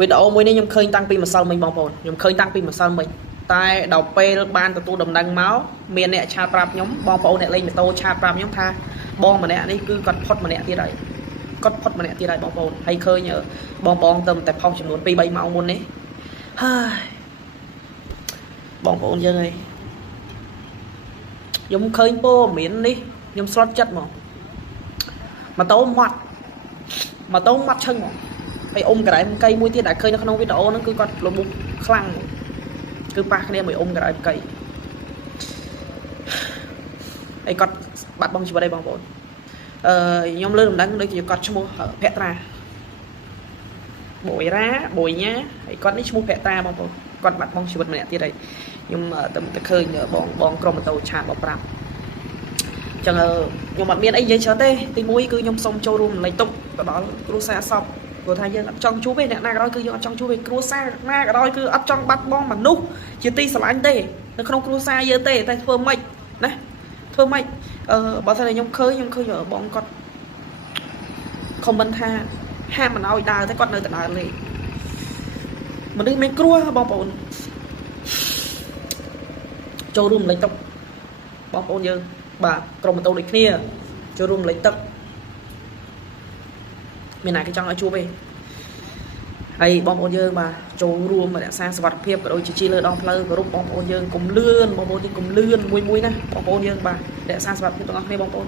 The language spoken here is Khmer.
វីដេអូមួយនេះខ្ញុំឃើញតាំងពីម្សិលមិញបងប្អូនខ្ញុំឃើញតាំងពីម្សិលមិញតែដល់ពេលបានទទួលដំណឹងមកមានអ្នកឆាតប្រាប់ខ្ញុំបងប្អូនអ្នកលេងម៉ូតូឆាតប្រាប់ខ្ញុំថាបងម្នាក់នេះគឺគាត់ផុតម្នាក់ទៀតហើយគាត់ផុតម្នាក់ទៀតហើយបងប្អូនហើយឃើញបងប្អូនទៅតែផុសចំនួន 2-3 ម៉ោងមុននេះហើយបងប្អូនយើងហើយខ្ញុំឃើញពោមាននេះខ្ញុំស្លុតចិត្តមកម៉ូតូម៉ាត់ឈឹងមកហើយក្រែមកៃមួយទៀតដែលឃើញនៅក្នុងវីដេអូហ្នឹងគឺគាត់លបុះខ្លាំងគឺប៉ះគ្នាមួយក្រែមកៃហើយគាត់បាត់បង់ជីវិតឯងបងប្អូនខ្ញុំលើដំណឹងដូចជាគាត់ឈ្មោះភក្ត្រាបួយញ៉ាហើយគាត់នេះឈ្មោះភក្ត្រាបងប្អូនគាត់បាត់បង់ជីវិតម្នាក់ទៀតហើយខ្ញុំតែឃើញបងក្រុមម៉ូតូឆាតមកប្រាប់ចឹងខ្ញុំអត់មានអីនិយាយច្រើនទេទី1គឺខ្ញុំសូមចូលរួមរំលែកទុក្ខទៅដល់គ្រួសារសពព្រោះថាយើងអត់ចង់ជួបទេអ្នកណាក៏ដោយគឺយើងអត់ចង់ជួបទេគ្រួសារណាក៏ដោយគឺអត់ចង់បាត់បង់មនុស្សជាទីស្រឡាញ់ទេនៅក្នុងគ្រួសារយើងទេតែធ្វើម៉េចណាធ្វើម៉េចបើថាខ្ញុំឃើញបងគាត់ខមមិនថាហាមមិនឲ្យដើរតែគាត់នៅតែដើរលេងមនុស្សមានគ្រោះបងប្អូនចូលរួមរំលែកទុក្ខបងប្អូនយើងបាទក្រុមម៉ូតូដូចគ្នាចូលរួមលេងទឹកមានណាគេចង់ឲ្យជួបទេហើយបងប្អូនយើងបាទចូលរួមរក្សាសុវត្ថិភាពក៏ដូចជាជិះលើដងផ្លូវគោរពបងប្អូនយើងកុំលឿនបងប្អូនយើងកុំលឿនមួយណាបងប្អូនយើងបាទរក្សាសុវត្ថិភាពទាំងអស់គ្នាបងប្អូន